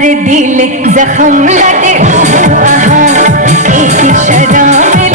दिल जख्म लगे हुआ है एक शराब